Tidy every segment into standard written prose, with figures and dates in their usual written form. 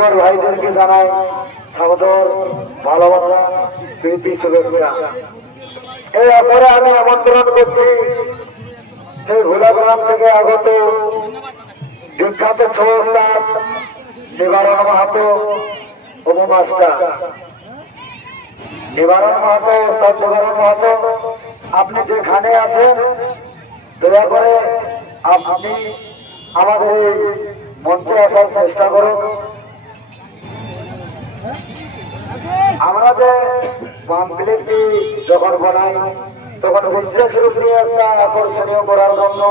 YouTuber ভাইদেরকে জানাই সাদর ভালোবাসা, প্রীতি, শুভেচ্ছা। এই অপরে আমি আমন্ত্রণ করছি সেই ভোলাগ্রাম থেকে আগত বিখ্যাত সংস্থার নিবারণ মাহাতো, উপমাস্টার নিবারণ মাহাতো, ওস্তাদ নিবারণ মাহাতো, আপনি যেখানে আছেন দয়া করে আপনি আমাদের এই মঞ্চে আসার চেষ্টা করুন। আমরা যে পাম্পলেটটি যখন বানাই তখন বিশেষ রূপ নিয়ে একটা আকর্ষণীয় করার জন্য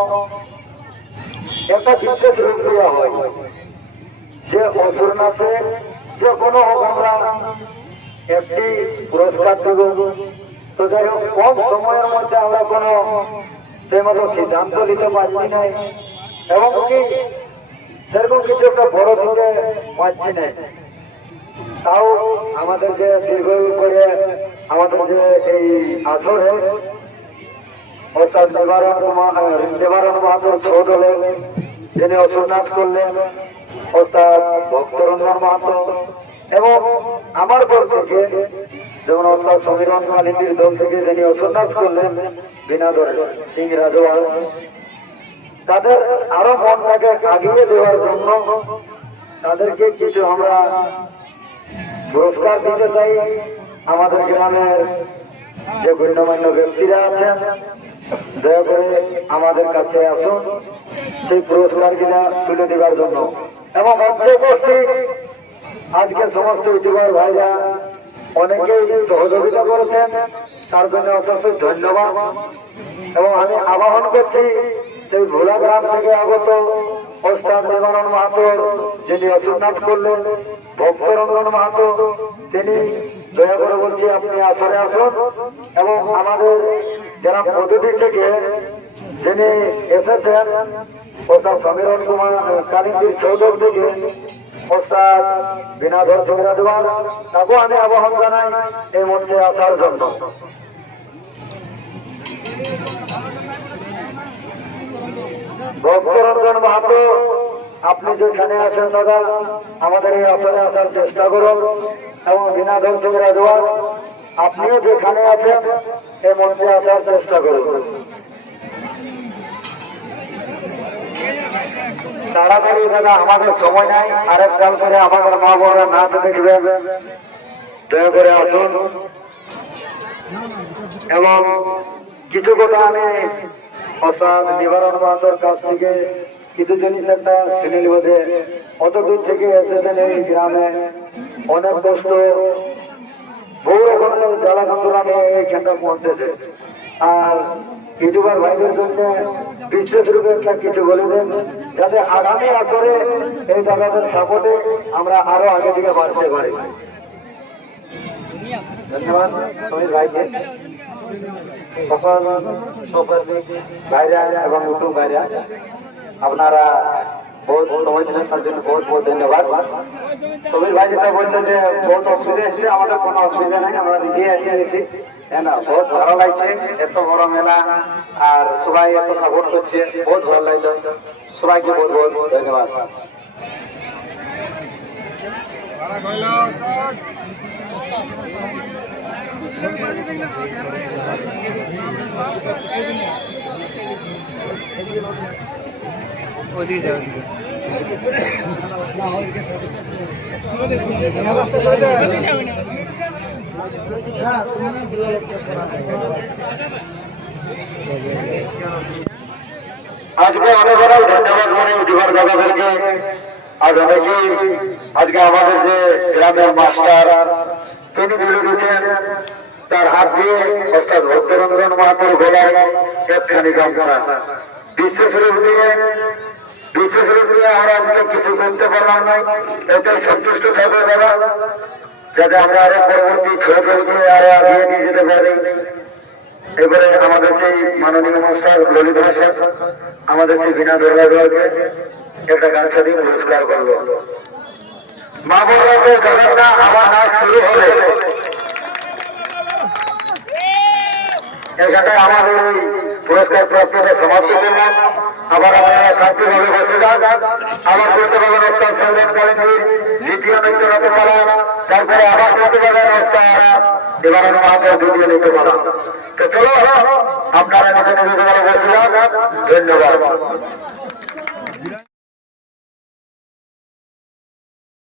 একটা বিশেষ রূপ দেওয়া হয় যে অসুর নাচে যে কোনো হোক আমরা একটি পুরস্কার দেব। তো যাই হোক, কম সময়ের মধ্যে আমরা কোনো সেই মতো সিদ্ধান্ত নিতে পারছি নাই এবং কি সেরকম কিছু একটা বড় দিকে পাচ্ছি না। তাও আমাদেরকে দীর্ঘ করে আমাদের যে এই আসরে অর্থাৎ নিবারণ মাহাতোর ছোট হলে যিনি অসুরনাথ করলেন, অর্থাৎ ভক্তরঞ্জন মাহাতো, এবং আমার পর থেকে যেমন অর্থাৎ সমীরণ কালিন্দির দল থেকে যিনি অসুরনাথ করলেন বিনাদর সিং রাজওয়াল, তাদের আরো মনটাকে আগিয়ে দেওয়ার জন্য তাদেরকে কিছু আমরা পুরস্কার দিতে চাই। আমাদের গ্রামের যে গণ্যমান্য ব্যক্তিরা আছেন দয়া করে আমাদের কাছে আসুন সেই পুরস্কার কিনা তুলে দেওয়ার জন্য। এবং মঞ্চে উপস্থিত আজকে সমস্ত ইউটিউবার ভাইরা অনেকেই সহযোগিতা করেছেন, তার জন্য অশেষ ধন্যবাদ। এবং আমি আহ্বান করছি সেই ভোলাগ্রাম থেকে আগত ওস্তাদ নিবারণ মাহাতোর যিনি অসুরনাথ করলেন, ভক্তরঞ্জন মাহাতো, তিনি দয়া করে বলছি আপনি আসরে আসুন। এবং আমাদের যারা পদ্ধতি থেকে যিনি এসেছেন ওস্তাদ সমীরণ কুমার কালিন্দির চৌধুরী থেকে ওস্তাদ বিনাধর সিং রাজওয়াল, তাকেও আমি আহ্বান জানাই এই মঞ্চে আসার জন্য। ভক্তরঞ্জন মাহাতো, আপনি যেখানে আছেন দাদা আমাদের এই আসরে আসার চেষ্টা করুন। এবং বিনাধর সিং রাজওয়াল, আপনিও যেখানে আছেন এই মঞ্চে আসার চেষ্টা করুন। তাড়াতাড়ি দাদা, আমাদের সময় নাই, আরেক কাল করে আমাদের মা বোনরা নাচ দেখবেন, দয়া করে আসুন। এবং কিছু কথা আমি অর্থাৎ নিবারণ মাহাতোর কাছ থেকে কিছু জিনিস একটা শুনে নিব যে অত দূর থেকে এসেছেন এই গ্রামে, অনেক কষ্ট, বহু রকমের জ্বালা যন্ত্রণা নিয়ে এইখানটা পৌঁছেছে। আর ইউটিউবার ভাইদের জন্য বিশেষ রূপে একটা কিছু বলে দেন যাতে আগামী আসরে এই দাদাদের সাপোর্টে আমরা আরো আগে থেকে বাড়তে পারি। ধন্যবাদ সমীর ভাইকে, সকল ভাইরা এবং ইউটিউব ভাইরা, আপনারা বহুত সময় দিলেন তার জন্য বহুত বহুত ধন্যবাদ। সমীর ভাই যেটা বলছেন যে বহুত অসুবিধা এসেছে, আমাদের কোনো অসুবিধা নাই, আমরা নিজেই এসে গেছি। হ্যাঁ না, বহুত ভালো লাগছে, এত বড় মেলা আর সবাই এত সাপোর্ট করছে, বহুত ভালো লাগলো। সবাইকে বহুত বহুত ধন্যবাদ। আজকে অনেক অনেক ধন্যবাদ মনে ইউটিউবার দাদাদেরকে। আজ অনেকেই আজকে আমাদের যে গ্রামের মাস্টার তিনি তুলে দিচ্ছেন, তার হাত দিয়ে অর্থাৎ ভক্তরঞ্জন মাহাতোর গলায় একখানি গামছা বিশেষ রূপ দিয়ে আমরা আজকে কিছু করতে পারলাম না, এতে সন্তুষ্ট থাকবে দাদা, যাতে আমরা আরো পরবর্তী ছেলেদেরকে আরো আগিয়ে নিয়ে যেতে পারি। এবারে আমাদের সেই মাননীয় মাস্টার ললিত ভাষা আমাদের সেই বিনা দুর্গাকে একটা গামছা দিয়ে পুরস্কার করলো। মা বোনরাকে জানান না, আমার নাচ শুরু হলে এখানে আমাদের এই পুরস্কার প্রাপ্তদের সমাপ্ত করলাম। আবার আপনারা শান্তিভাবে বসে যান। আবার করতে পারবেন ওস্তাদ সৌরভ কালিন্দির দ্বিতীয় নৃত্য হতে পারা, তারপরে আবার করতে পারবেন ওস্তাদ এবার আমাদের দ্বিতীয় নৃত্য পালা। তো চলো আপনারা নিজে নিজে বসে যান। ধন্যবাদ।